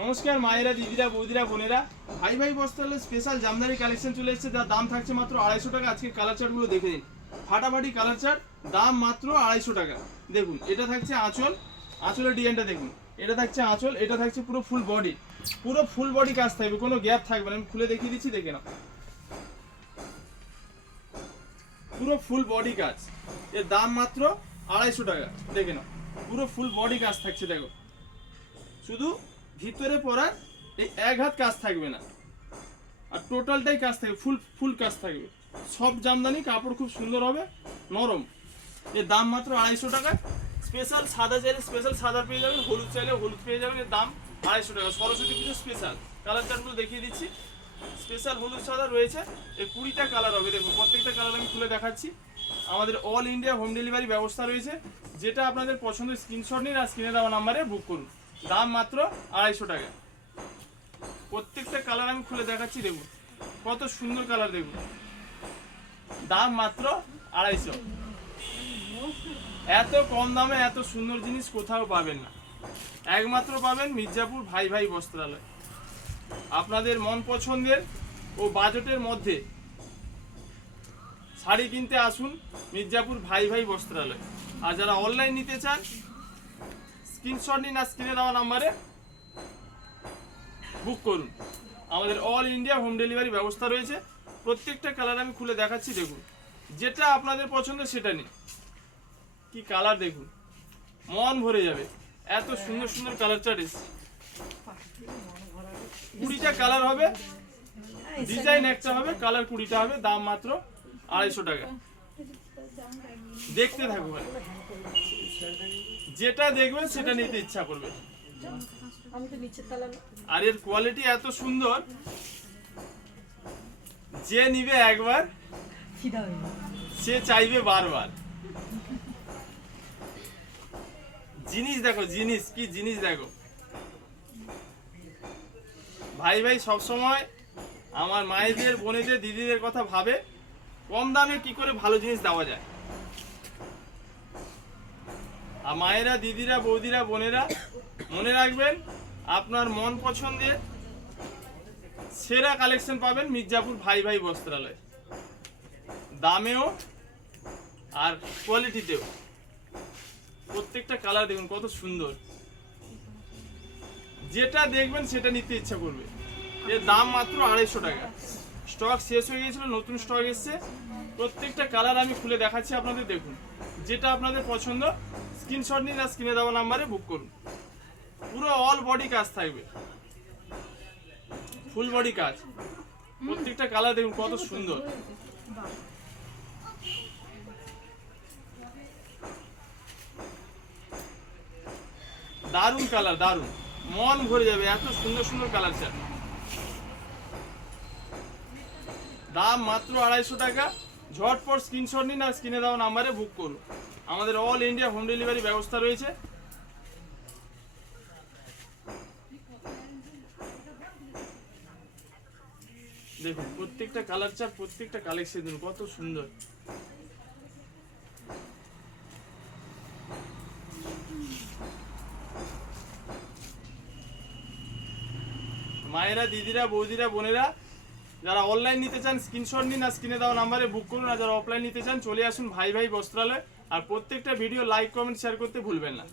নমস্কার মায়েরা, দিদিরা, বৌদিরা, বোনেরা। ভাই ভাই বস্ত্রালয় স্পেশাল জামদানি কালেকশন চলে এসেছে, যার দাম থাকছে মাত্র 250 টাকা। আজকে কালার চার্টগুলো দেখে নিন, ফাটাফাটি কালার চার্ট, দাম মাত্র 250 টাকা। দেখুন, এটা থাকছে আঁচল, আঁচলের ডিজাইনটা দেখুন। এটা থাকছে আঁচল, এটা থাকছে পুরো ফুল বডি কাজ থাকবে, কোনো গ্যাপ থাকবে না। আমি খুলে দেখিয়ে দিচ্ছি, দেখে নাও। পুরো ফুল বডি কাজ, এর দাম মাত্র 250 টাকা। দেখে নাও, পুরো ফুল বডি কাজ থাকছে। দেখো, শুধু ভিতরে পরার এই এক হাত কাজ থাকবে না, আর টোটালটাই কাজ থাকবে, ফুল কাজ থাকবে। সব জামদানি, কাপড় খুব সুন্দর হবে, নরম। এর দাম মাত্র 250 টাকা। স্পেশাল সাদা চাইলে স্পেশাল সাদা পেয়ে যাবেন, হলুদ চাইলে হলুদ পেয়ে যাবেন। এর দাম 250 টাকা। সরস্বতী পুজো স্পেশাল কালার চার্টগুলো দেখিয়ে দিচ্ছি। স্পেশাল হলুদ সাদা রয়েছে, এই 20টা কালার হবে। দেখুন, প্রত্যেকটা কালার আমি খুলে দেখাচ্ছি। আমাদের অল ইন্ডিয়া হোম ডেলিভারি ব্যবস্থা রয়েছে। যেটা আপনাদের পছন্দের স্ক্রিনশট নিন আর স্ক্রিনে দেওয়া নাম্বারে বুক করুন। দাম মাত্র 250 টাকা। প্রত্যেকটা কালার আমি খুলে দেখাচ্ছি, দেখুন কত সুন্দর কালার। দেখুন, দাম মাত্র 250। এত কম দামে এত সুন্দর জিনিস কোথাও পাবেন না, একমাত্র পাবেন মির্জাপুর ভাই ভাই বস্ত্রালয়। আপনাদের মন পছন্দের ও বাজেটের মধ্যে শাড়ি কিনতে আসুন মির্জাপুর ভাই ভাই বস্ত্রালয়। আর যারা অনলাইন নিতে চান, স্ক্রিনশট নিন আর স্ক্রিনে দেওয়া নাম্বারে বুক করুন। আমাদের অল ইন্ডিয়া হোম ডেলিভারি ব্যবস্থা রয়েছে। প্রত্যেকটা কালার আমি খুলে দেখাচ্ছি, দেখুন যেটা আপনাদের পছন্দ সেটা নিন। কি কালার দেখুন, মন ভরে যাবে। এত সুন্দর সুন্দর কালার চার্ট এসছে। 20টা কালার হবে, ডিজাইন একটা হবে, কালার 20টা হবে। দাম মাত্র 250 টাকা। দেখতে থাকবেন, যেটা দেখবেন সেটা নিতে ইচ্ছা করবে। আর এর কোয়ালিটি এত সুন্দর, যে নিবে একবার সে চাইবে বারবার। জিনিস দেখো, জিনিস কি জিনিস দেখো। ভাই ভাই সবসময় আমার মায়েদের, বোনেদের, দিদিদের কথা ভাবে, কম দামে কি করে ভালো জিনিস দেওয়া যায়। আর মায়েরা, দিদিরা, বৌদিরা, বোনেরা, মনে রাখবেন, আপনার মন পছন্দের সেরা কালেকশন পাবেন মির্জাপুর ভাই ভাই বস্ত্রালয়। দামেও আর কোয়ালিটিতেও। প্রত্যেকটা কালার দেখুন কত সুন্দর, যেটা দেখবেন সেটা নিতে ইচ্ছা করবে। এর দাম মাত্র 250 টাকা। স্টক শেষ হয়ে গিয়েছিল, নতুন স্টক এসছে। প্রত্যেকটা কালার আমি খুলে দেখাচ্ছি আপনাদের, দেখুন যেটা আপনাদের পছন্দ স্ক্রিনশট নিন আর স্ক্রিনে দেওয়া নাম্বারে বুক করুন। পুরো অল বডি কাজ থাকবে, ফুল বডি কাজ। প্রত্যেকটা কালার দেখুন কত সুন্দর। দারুণ কালার, দারুণ, মন ভরে যাবে। এত সুন্দর সুন্দর কালার চার্ট। দাম মাত্র 250 টাকা। ঝটপট স্ক্রিনশট নিন আর স্ক্রিনে দেওয়া নাম্বারে বুক করুন। আমাদের অল ইন্ডিয়া হোম ডেলিভারি ব্যবস্থা রয়েছে। দেখুন প্রত্যেকটা কালার চার্ট, প্রত্যেকটা কালেকশন দেখুন কত সুন্দর। মায়েরা, দিদিরা, বৌদিরা, বোনেরা, যারা অনলাইন নিতে চান স্ক্রিনশট নিন আর স্ক্রিনে দেওয়া নাম্বারে বুক করুন। আর যারা অফলাইন নিতে চান চলে আসুন ভাই ভাই বস্ত্রালয়। আর প্রত্যেকটা ভিডিও লাইক, কমেন্ট, শেয়ার করতে ভুলবেন না।